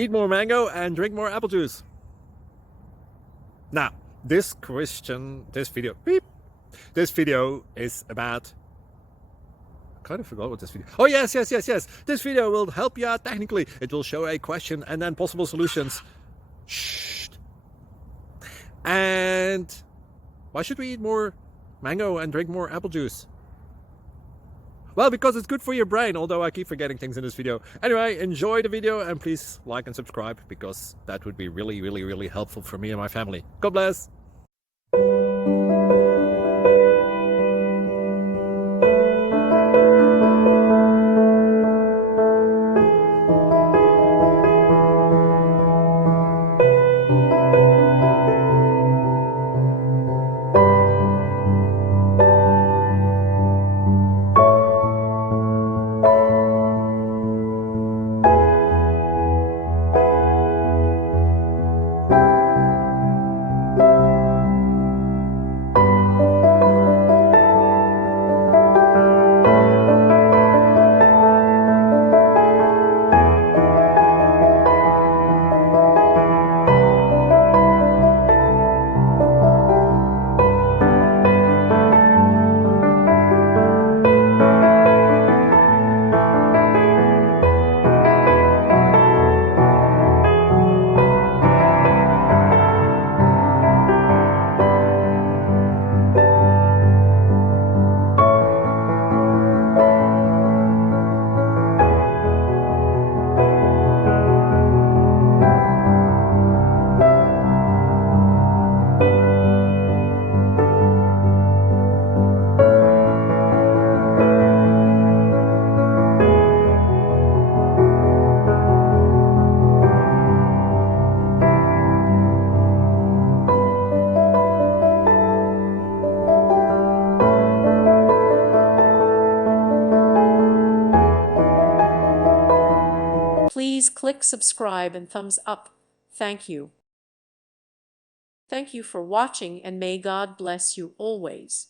Eat more mango and drink more apple juice. Now, this video is about, I kind of forgot what this video. Oh, yes. This video will help you out technically. It will show a question and then possible solutions. Shh. And why should we eat more mango and drink more apple juice? Well, because it's good for your brain, although I keep forgetting things in this video. Anyway, enjoy the video and please like and subscribe, because that would be really helpful for me and my family. God bless. Please click subscribe and thumbs up. Thank you. Thank you for watching, and may God bless you always.